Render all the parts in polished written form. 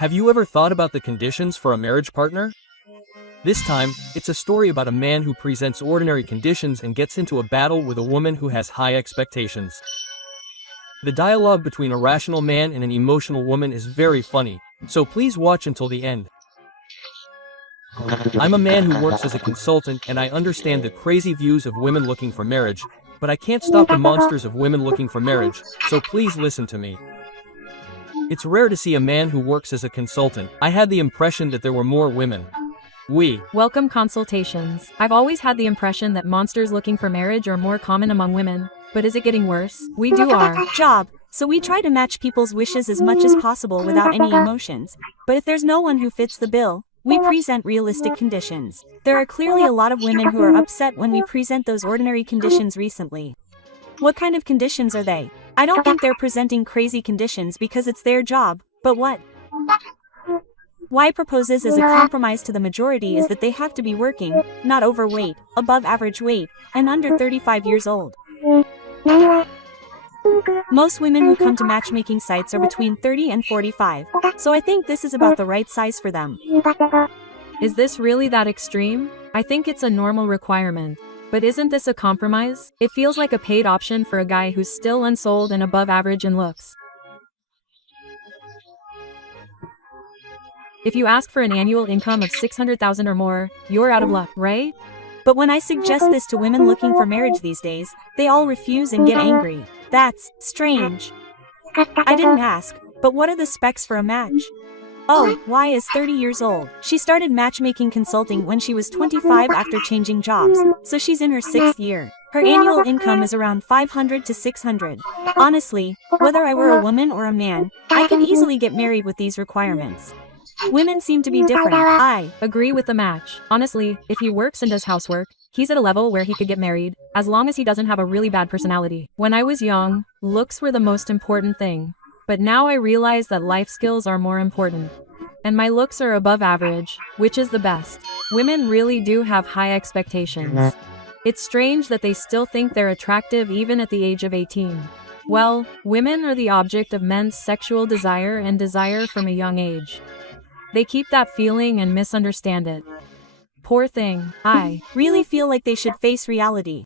Have you ever thought about the conditions for a marriage partner? This time, it's a story about a man who presents ordinary conditions and gets into a battle with a woman who has high expectations. The dialogue between a rational man and an emotional woman is very funny, so please watch until the end. I'm a man who works as a consultant and I understand the crazy views of women looking for marriage, but I can't stop the monsters of women looking for marriage, so please listen to me. It's rare to see a man who works as a consultant. I had the impression that there were more women. Welcome consultations. I've always had the impression that monsters looking for marriage are more common among women, but is it getting worse? We do our job, so we try to match people's wishes as much as possible without any emotions. But if there's no one who fits the bill, we present realistic conditions. There are clearly a lot of women who are upset when we present those ordinary conditions recently. What kind of conditions are they? I don't think they're presenting crazy conditions because it's their job, but what Y proposes as a compromise to the majority is that they have to be working, not overweight, above average weight, and under 35 years old. Most women who come to matchmaking sites are between 30 and 45, so I think this is about the right size for them. Is this really that extreme? I think it's a normal requirement. But isn't this a compromise? It feels like a paid option for a guy who's still unsold and above average in looks. If you ask for an annual income of $600,000 or more, you're out of luck, right? But when I suggest this to women looking for marriage these days, they all refuse and get angry. That's strange. I didn't ask, but what are the specs for a match? Oh, Y is 30 years old. She started matchmaking consulting when she was 25 after changing jobs, so she's in her 6th year. Her annual income is around 500 to 600. Honestly, whether I were a woman or a man, I can easily get married with these requirements. Women seem to be different. I agree with the match. Honestly, if he works and does housework, he's at a level where he could get married, as long as he doesn't have a really bad personality. When I was young, looks were the most important thing. But now I realize that life skills are more important. And my looks are above average, which is the best. Women really do have high expectations. It's strange that they still think they're attractive even at the age of 18. Well, women are the object of men's sexual desire and desire from a young age. They keep that feeling and misunderstand it. Poor thing. I really feel like they should face reality.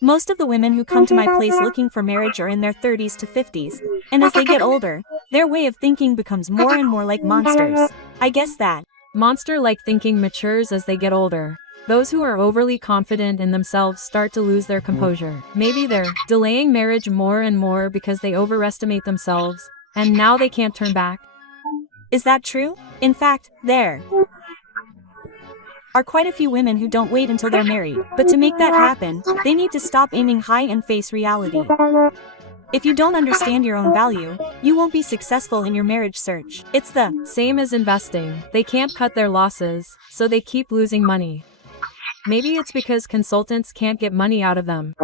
Most of the women who come to my place looking for marriage are in their 30s to 50s, and as they get older, their way of thinking becomes more and more like monsters. I guess that monster-like thinking matures as they get older. Those who are overly confident in themselves start to lose their composure. Maybe they're delaying marriage more and more because they overestimate themselves, and now they can't turn back. Is that true? In fact, there are quite a few women who don't wait until they're married, but to make that happen, they need to stop aiming high and face reality. If you don't understand your own value, you won't be successful in your marriage search. It's the same as investing. They can't cut their losses, so they keep losing money. Maybe it's because consultants can't get money out of them.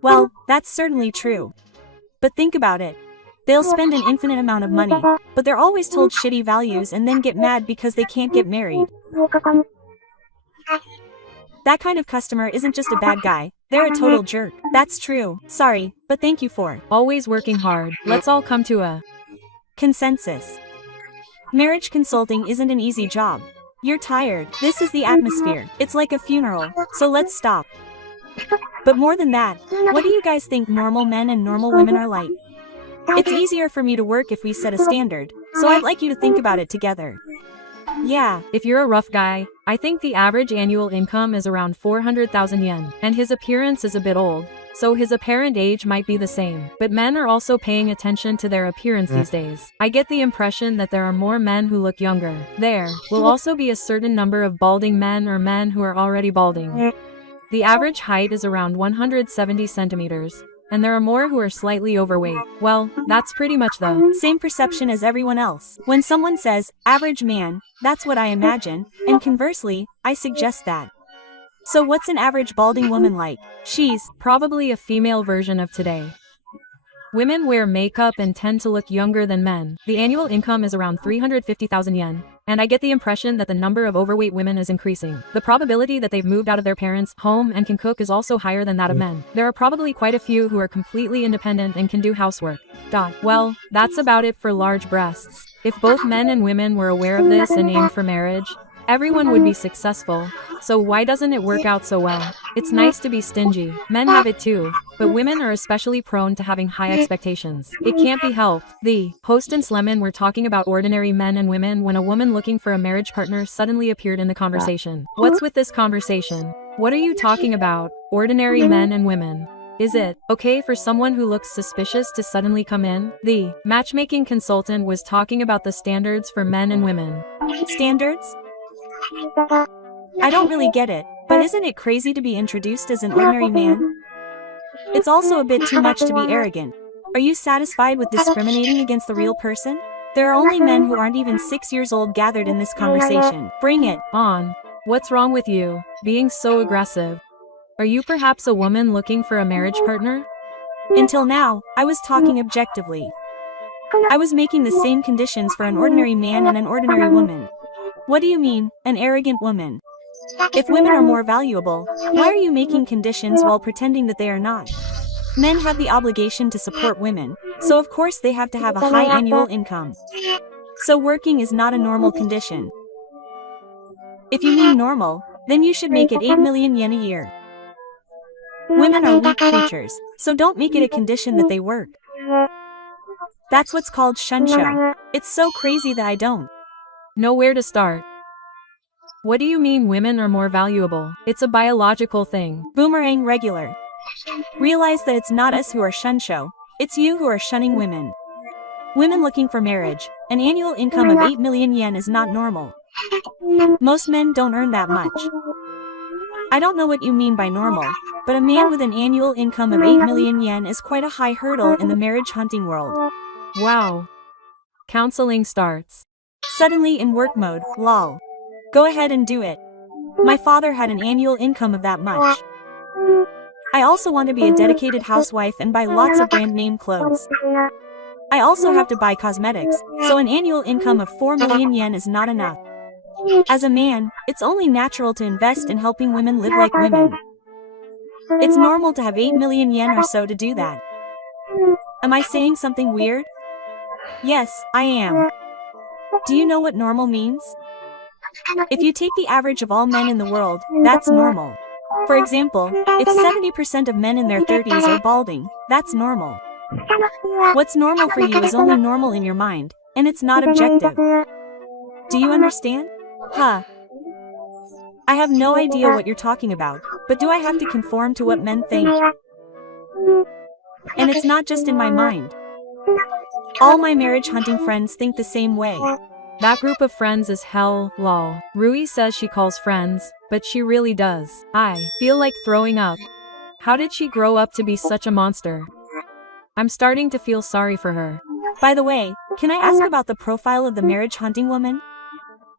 Well, that's certainly true. But think about it. They'll spend an infinite amount of money, but they're always told shitty values and then get mad because they can't get married. That kind of customer isn't just a bad guy, they're a total jerk. That's true. Sorry, but thank you for always working hard. Let's all come to a consensus. Marriage consulting isn't an easy job. You're tired. This is the atmosphere. It's like a funeral, so let's stop. But more than that, what do you guys think normal men and normal women are like? It's easier for me to work if we set a standard, so I'd like you to think about it together. Yeah. If you're a rough guy, I think the average annual income is around 400,000 yen, and his appearance is a bit old, so his apparent age might be the same. But men are also paying attention to their appearance these days. I get the impression that there are more men who look younger. There will also be a certain number of balding men or men who are already balding. The average height is around 170 centimeters. And there are more who are slightly overweight. Well, that's pretty much the same perception as everyone else. When someone says, average man, that's what I imagine, and conversely, I suggest that. So what's an average balding woman like? She's probably a female version of today. Women wear makeup and tend to look younger than men. The annual income is around 350,000 yen, and I get the impression that the number of overweight women is increasing. The probability that they've moved out of their parents' home and can cook is also higher than that of men. There are probably quite a few who are completely independent and can do housework. Well, that's about it for large breasts. If both men and women were aware of this and aimed for marriage, everyone would be successful. So why doesn't it work out so well? It's nice to be stingy. Men have it too, but women are especially prone to having high expectations. It can't be helped. The host and Slemon were talking about ordinary men and women when a woman looking for a marriage partner suddenly appeared in the conversation. What's with this conversation? What are you talking about? Ordinary men and women. Is it okay for someone who looks suspicious to suddenly come in? The matchmaking consultant was talking about the standards for men and women. Standards? I don't really get it, but isn't it crazy to be introduced as an ordinary man? It's also a bit too much to be arrogant. Are you satisfied with discriminating against the real person? There are only men who aren't even 6 years old gathered in this conversation. Bring it on. What's wrong with you, being so aggressive? Are you perhaps a woman looking for a marriage partner? Until now, I was talking objectively. I was making the same conditions for an ordinary man and an ordinary woman. What do you mean, an arrogant woman? If women are more valuable, why are you making conditions while pretending that they are not? Men have the obligation to support women, so of course they have to have a high annual income. So working is not a normal condition. If you mean normal, then you should make it 8 million yen a year. Women are weak creatures, so don't make it a condition that they work. That's what's called shunsho. It's so crazy that I don't know where to start. What do you mean women are more valuable? It's a biological thing. Boomerang regular. Realize that it's not us who are shunsho, it's you who are shunning women. Women looking for marriage, an annual income of 8 million yen is not normal. Most men don't earn that much. I don't know what you mean by normal, but a man with an annual income of 8 million yen is quite a high hurdle in the marriage hunting world. Wow. Counseling starts. Suddenly in work mode, lol. Go ahead and do it. My father had an annual income of that much. I also want to be a dedicated housewife and buy lots of brand name clothes. I also have to buy cosmetics, so an annual income of 4 million yen is not enough. As a man, it's only natural to invest in helping women live like women. It's normal to have 8 million yen or so to do that. Am I saying something weird? Yes, I am. Do you know what normal means? If you take the average of all men in the world, that's normal. For example, if 70% of men in their 30s are balding, that's normal. What's normal for you is only normal in your mind, and it's not objective. Do you understand? Huh. I have no idea what you're talking about, but do I have to conform to what men think? And it's not just in my mind. All my marriage hunting friends think the same way. That group of friends is hell, lol. Rui says she calls friends, but she really does. I feel like throwing up. How did she grow up to be such a monster? I'm starting to feel sorry for her. By the way, can I ask about the profile of the marriage hunting woman?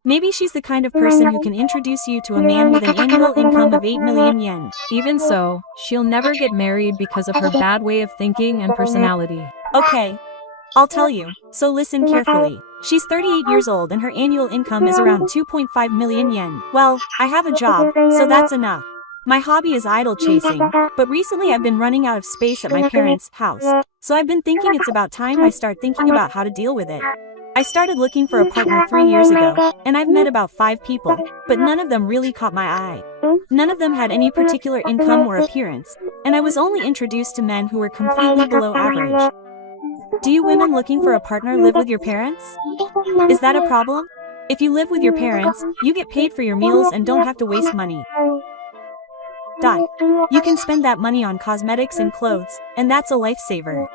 Maybe she's the kind of person who can introduce you to a man with an annual income of 8 million yen. Even so, she'll never get married because of her bad way of thinking and personality. Okay. I'll tell you, so listen carefully. She's 38 years old and her annual income is around 2.5 million yen. Well, I have a job, so that's enough. My hobby is idol chasing, but recently I've been running out of space at my parents' house, so I've been thinking it's about time I start thinking about how to deal with it. I started looking for a partner 3 years ago, and I've met about 5 people, but none of them really caught my eye. None of them had any particular income or appearance, and I was only introduced to men who were completely below average. Do you women looking for a partner live with your parents? Is that a problem? If you live with your parents, you get paid for your meals and don't have to waste money. You can spend that money on cosmetics and clothes, and that's a lifesaver.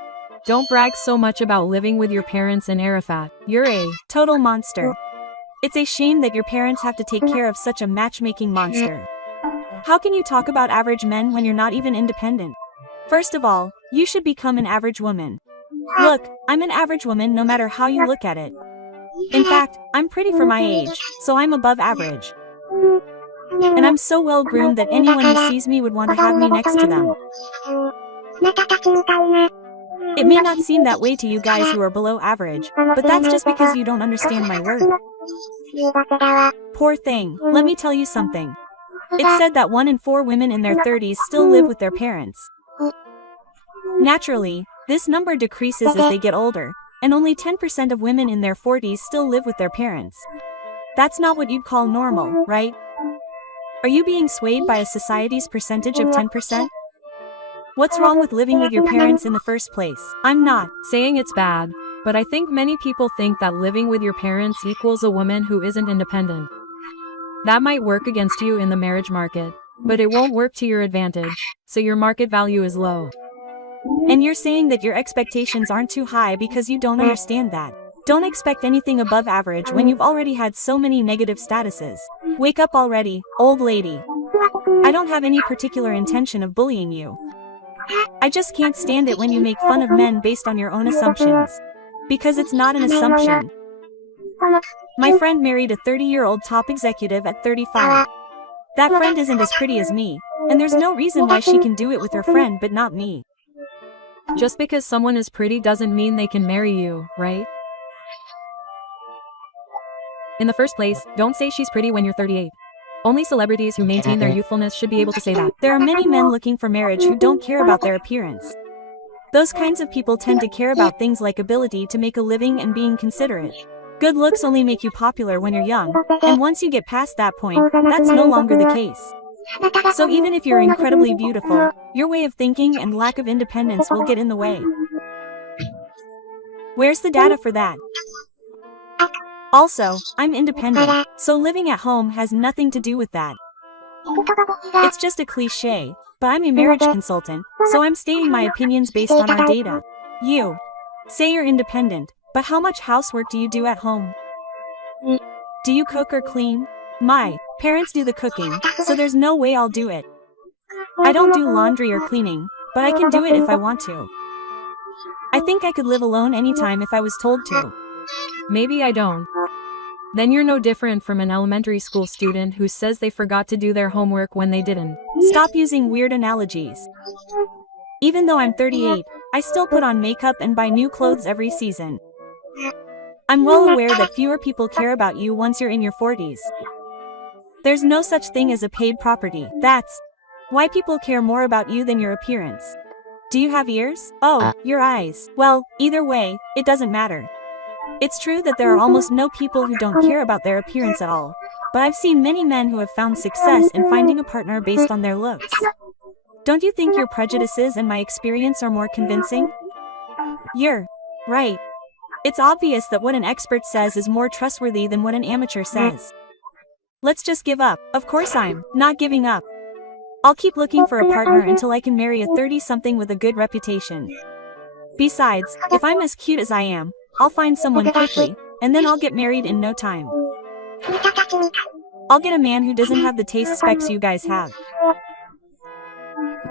Don't brag so much about living with your parents in Arafat. You're a total monster. It's a shame that your parents have to take care of such a matchmaking monster. How can you talk about average men when you're not even independent? First of all, you should become an average woman. Look, I'm an average woman no matter how you look at it. In fact, I'm pretty for my age, so I'm above average. And I'm so well groomed that anyone who sees me would want to have me next to them. It may not seem that way to you guys who are below average, but that's just because you don't understand my word. Poor thing, let me tell you something. It's said that 1 in 4 women in their 30s still live with their parents. Naturally, this number decreases as they get older, and only 10% of women in their 40s still live with their parents. That's not what you'd call normal, right? Are you being swayed by a society's percentage of 10%? What's wrong with living with your parents in the first place? I'm not saying it's bad, but I think many people think that living with your parents equals a woman who isn't independent. That might work against you in the marriage market, but it won't work to your advantage, so your market value is low. And you're saying that your expectations aren't too high because you don't understand that. Don't expect anything above average when you've already had so many negative statuses. Wake up already, old lady. I don't have any particular intention of bullying you. I just can't stand it when you make fun of men based on your own assumptions. Because it's not an assumption. My friend married a 30-year-old top executive at 35. That friend isn't as pretty as me, and there's no reason why she can do it with her friend but not me. Just because someone is pretty doesn't mean they can marry you, right? In the first place, don't say she's pretty when you're 38. Only celebrities who maintain their youthfulness should be able to say that. There are many men looking for marriage who don't care about their appearance. Those kinds of people tend to care about things like ability to make a living and being considerate. Good looks only make you popular when you're young, and once you get past that point, that's no longer the case. So even if you're incredibly beautiful, your way of thinking and lack of independence will get in the way. Where's the data for that? Also, I'm independent, so living at home has nothing to do with that. It's just a cliche, but I'm a marriage consultant, so I'm stating my opinions based on our data. You say you're independent, but how much housework do you do at home? Do you cook or clean? My parents do the cooking, so there's no way I'll do it. I don't do laundry or cleaning, but I can do it if I want to. I think I could live alone anytime if I was told to. Maybe I don't. Then you're no different from an elementary school student who says they forgot to do their homework when they didn't. Stop using weird analogies. Even though I'm 38, I still put on makeup and buy new clothes every season. I'm well aware that fewer people care about you once you're in your 40s. There's no such thing as a paid property. That's why people care more about you than your appearance. Do you have ears? Oh, your eyes. Well, either way, it doesn't matter. It's true that there are almost no people who don't care about their appearance at all, but I've seen many men who have found success in finding a partner based on their looks. Don't you think your prejudices and my experience are more convincing? You're right. It's obvious that what an expert says is more trustworthy than what an amateur says. Let's just give up. Of course I'm not giving up. I'll keep looking for a partner until I can marry a 30-something with a good reputation. Besides, if I'm as cute as I am, I'll find someone quickly, and then I'll get married in no time. I'll get a man who doesn't have the taste specs you guys have.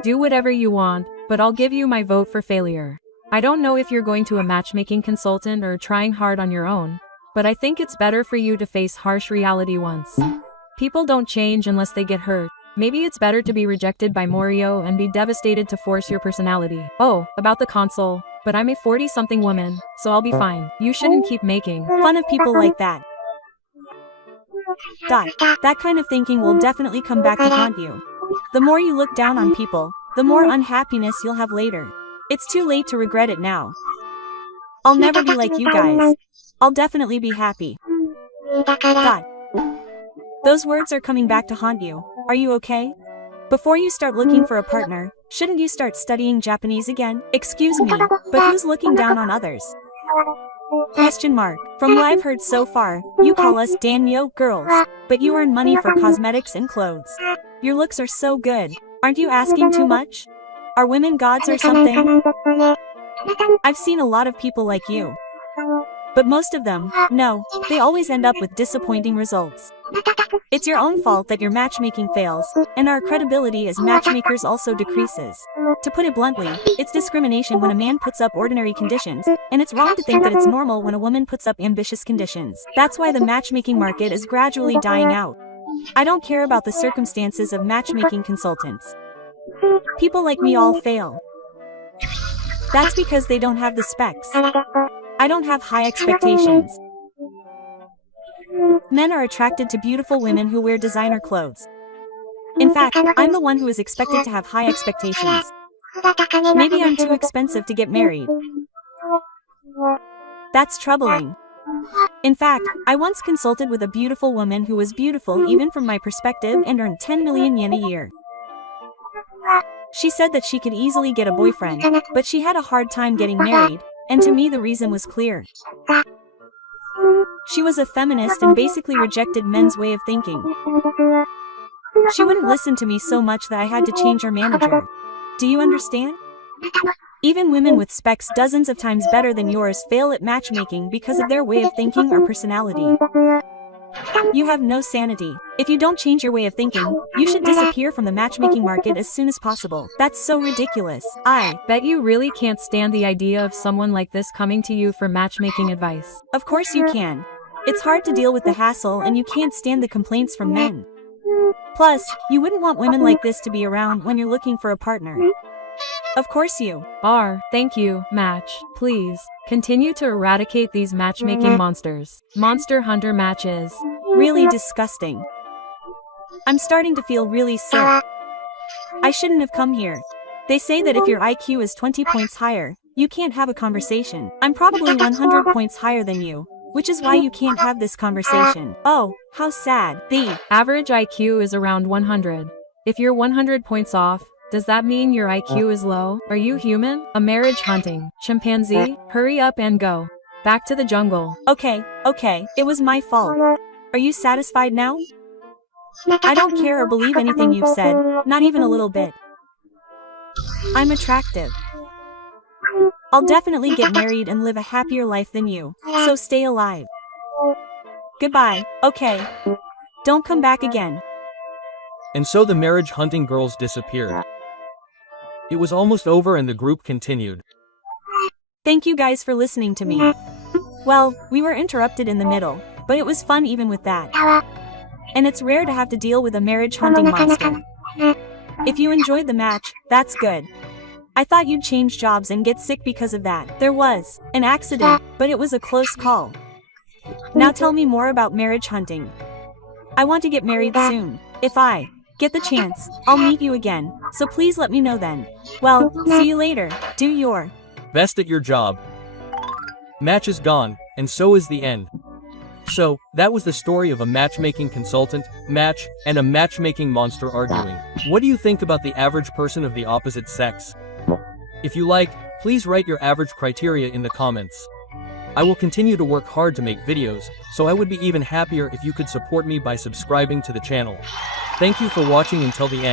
Do whatever you want, but I'll give you my vote for failure. I don't know if you're going to a matchmaking consultant or trying hard on your own, but I think it's better for you to face harsh reality once. People don't change unless they get hurt. Maybe it's better to be rejected by Morio and be devastated to force your personality. Oh, about the console, but I'm a 40-something woman, so I'll be fine. You shouldn't keep making fun of people like that. That kind of thinking will definitely come back to haunt you. The more you look down on people, the more unhappiness you'll have later. It's too late to regret it now. I'll never be like you guys. I'll definitely be happy. Those words are coming back to haunt you. Are you okay? Before you start looking for a partner, shouldn't you start studying Japanese again? Excuse me, but who's looking down on others? Question mark. From what I've heard so far, you call us Danyo girls, but you earn money for cosmetics and clothes. Your looks are so good. Aren't you asking too much? Are women gods or something? I've seen a lot of people like you. But most of them, no, they always end up with disappointing results. It's your own fault that your matchmaking fails, and our credibility as matchmakers also decreases. To put it bluntly, it's discrimination when a man puts up ordinary conditions, and it's wrong to think that it's normal when a woman puts up ambitious conditions. That's why the matchmaking market is gradually dying out. I don't care about the circumstances of matchmaking consultants. People like me all fail. That's because they don't have the specs. I don't have high expectations. Men are attracted to beautiful women who wear designer clothes. In fact, I'm the one who is expected to have high expectations. Maybe I'm too expensive to get married. That's troubling. In fact, I once consulted with a beautiful woman who was beautiful even from my perspective and earned 10 million yen a year. She said that she could easily get a boyfriend, but she had a hard time getting married, and to me the reason was clear. She was a feminist and basically rejected men's way of thinking. She wouldn't listen to me so much that I had to change her manager. Do you understand? Even women with specs dozens of times better than yours fail at matchmaking because of their way of thinking or personality. You have no sanity. If you don't change your way of thinking, you should disappear from the matchmaking market as soon as possible. That's so ridiculous. I Bet you really can't stand the idea of someone like this coming to you for matchmaking advice. Of course you can. It's hard to deal with the hassle and you can't stand the complaints from men. Plus, you wouldn't want women like this to be around when you're looking for a partner. Of course you are. Thank you, Match. Please, continue to eradicate these matchmaking monsters. Monster Hunter matches. Really disgusting. I'm starting to feel really sick. I shouldn't have come here. They say that if your IQ is 20 points higher, you can't have a conversation. I'm probably 100 points higher than you, which is why you can't have this conversation. Oh, how sad. The average IQ is around 100. If you're 100 points off, does that mean your IQ is low? Are you human? A marriage hunting chimpanzee? Hurry up and go back to the jungle. Okay, it was my fault. Are you satisfied now? I don't care or believe anything you've said, not even a little bit. I'm attractive. I'll definitely get married and live a happier life than you, so stay alive. Goodbye, okay. Don't come back again. And so the marriage hunting girls disappeared. It was almost over and the group continued. Thank you guys for listening to me. Well, we were interrupted in the middle, but it was fun even with that. And it's rare to have to deal with a marriage hunting monster. If you enjoyed the match, that's good. I thought you'd change jobs and get sick because of that. There was an accident, but it was a close call. Now tell me more about marriage hunting. I want to get married soon. If I get the chance, I'll meet you again, so please let me know then. Well, see you later. Do your Best at your job. Match is gone, and so is the end. So, that was the story of a matchmaking consultant, Match, and a matchmaking monster arguing. What do you think about the average person of the opposite sex? If you like, please write your average criteria in the comments. I will continue to work hard to make videos, so I would be even happier if you could support me by subscribing to the channel. Thank you for watching until the end.